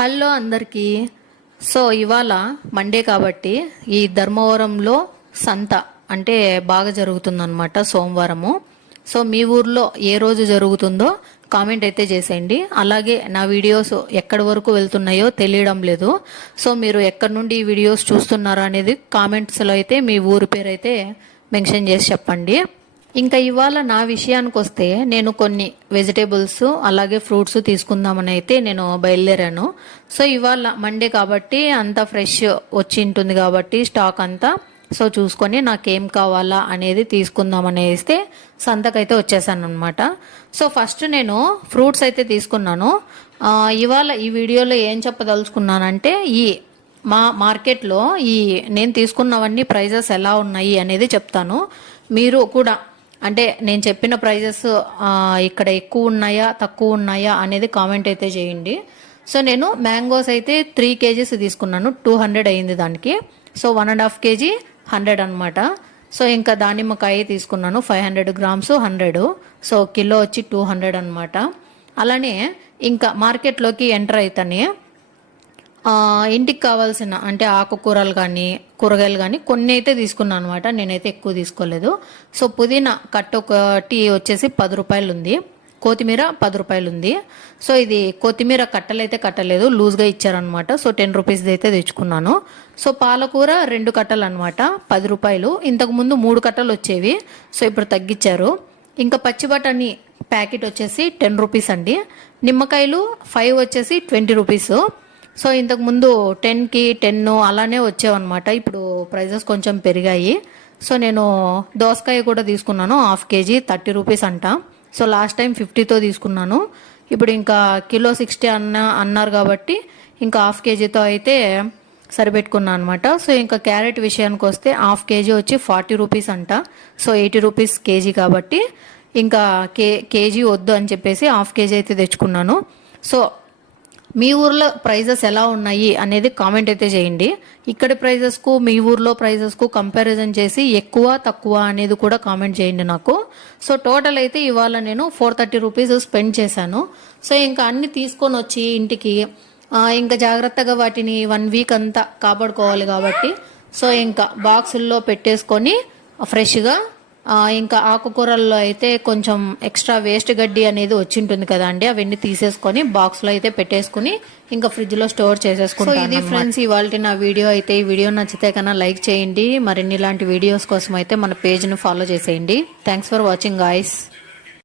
Hello అందరికీ. So ఇవాళ Monday కాబట్టి ఈ ధర్మవరంలో సంత అంటే బాగా జరుగుతుందన్నమాట సోమవారము. సో మీ ఊర్లో ఏ రోజు జరుగుతుందో కామెంట్ అయితే చేసేయండి. అలాగే నా వీడియోస్ ఎక్కడి వరకు వెళ్తున్నాయో తెలియడం లేదు. సో మీరు ఎక్కడి నుండి ఈ వీడియోస్ చూస్తున్నారా అనేది కామెంట్స్లో అయితే మీ ఊరి పేరు అయితే మెన్షన్ చేసి చెప్పండి. ఇంకా ఇవాళ నా విషయానికి వస్తే నేను కొన్ని వెజిటేబుల్స్ అలాగే ఫ్రూట్స్ తీసుకుందామని అయితే నేను బయలుదేరాను. సో ఇవాళ మండే కాబట్టి అంతా ఫ్రెష్ వచ్చి ఉంటుంది కాబట్టి స్టాక్ అంతా సో చూసుకొని నాకేం కావాలా అనేది తీసుకుందామని వేస్తే సంతకైతే వచ్చేసాను అనమాట. సో ఫస్ట్ నేను ఫ్రూట్స్ అయితే తీసుకున్నాను. ఇవాళ ఈ వీడియోలో ఏం చెప్పదలుచుకున్నానంటే ఈ మా మార్కెట్లో ఈ నేను తీసుకున్నవన్నీ ప్రైజెస్ ఎలా ఉన్నాయి అనేది చెప్తాను. మీరు కూడా అంటే నేను చెప్పిన ప్రైజెస్ ఇక్కడ ఎక్కువ ఉన్నాయా తక్కువ ఉన్నాయా అనేది కామెంట్ అయితే చేయండి. సో నేను మ్యాంగోస్ అయితే 3 kgs తీసుకున్నాను. 200 అయింది దానికి. సో 1.5 kg 100 అనమాట. సో ఇంకా దానిమ్మకాయ తీసుకున్నాను 500 grams 100. సో కిలో వచ్చి 200 అనమాట. అలానే ఇంకా మార్కెట్లోకి ఎంటర్ అయితేనే ఇంటికి కావాల్సిన అంటే ఆకుకూరలు కానీ కూరగాయలు కానీ కొన్ని అయితే తీసుకున్నాను అనమాట. నేనైతే ఎక్కువ తీసుకోలేదు. సో పుదీనా కట్ట ఒకటి వచ్చేసి 10 రూపాయలు ఉంది. కొత్తిమీర 10 రూపాయలు ఉంది. సో ఇది కొత్తిమీర కట్టలు అయితే కట్టలేదు, లూజ్గా ఇచ్చారనమాట. సో 10 రూపీస్ అయితే తెచ్చుకున్నాను. సో పాలకూర 2 కట్టలు అనమాట 10 రూపాయలు. ఇంతకుముందు 3 కట్టలు వచ్చేవి, సో ఇప్పుడు తగ్గించారు. ఇంకా పచ్చి బఠానీ ప్యాకెట్ వచ్చేసి 10 రూపీస్ అండి. నిమ్మకాయలు 5 వచ్చేసి 20 రూపీస్. సో ఇంతకుముందు 10కి 10 అలానే వచ్చేవన్నమాట. ఇప్పుడు ప్రైజెస్ కొంచెం పెరిగాయి. సో నేను దోసకాయ కూడా తీసుకున్నాను 1/2 kg 30 రూపీస్ అంట. సో లాస్ట్ టైం 50తో తీసుకున్నాను. ఇప్పుడు ఇంకా కిలో 60 అన్నారు కాబట్టి ఇంకా 1/2 kgతో అయితే సరిపెట్టుకున్నాను అనమాట. సో ఇంకా క్యారెట్ విషయానికి వస్తే 1/2 kg వచ్చి 40 రూపీస్ అంట. సో 80 రూపీస్ కేజీ కాబట్టి ఇంకా కేజీ వద్దు అని చెప్పేసి 1/2 kg అయితే తెచ్చుకున్నాను. సో మీ ఊర్లో ప్రైజెస్ ఎలా ఉన్నాయి అనేది కామెంట్ అయితే చేయండి. ఇక్కడి ప్రైజెస్కు మీ ఊర్లో ప్రైజెస్కు కంపారిజన్ చేసి ఎక్కువ తక్కువ అనేది కూడా కామెంట్ చేయండి నాకు. సో టోటల్ అయితే ఇవాళ నేను 430 రూపీస్ స్పెండ్ చేశాను. సో ఇంకా అన్ని తీసుకొని వచ్చి ఇంటికి ఇంకా జాగ్రత్తగా వాటిని 1 వీక్ అంతా కాపాడుకోవాలి కాబట్టి సో ఇంకా బాక్సుల్లో పెట్టేసుకొని ఫ్రెష్గా ఇంకా ఆకుకూరల్లో అయితే కొంచెం ఎక్స్ట్రా వేస్ట్ గడ్డి అనేది వచ్చింటుంది కదా అండి, అవన్నీ తీసేసుకొని బాక్స్లో అయితే పెట్టేసుకుని ఇంకా ఫ్రిడ్జ్లో స్టోర్ చేసేసుకుంటాను. సో ఇది ఫ్రెండ్స్ ఇవాళ నా వీడియో అయితే. ఈ వీడియో నచ్చితే కన్నా లైక్ చేయండి. మరిన్ని ఇలాంటి వీడియోస్ కోసం అయితే మన పేజ్ను ఫాలో చేసేయండి. Thanks for watching guys.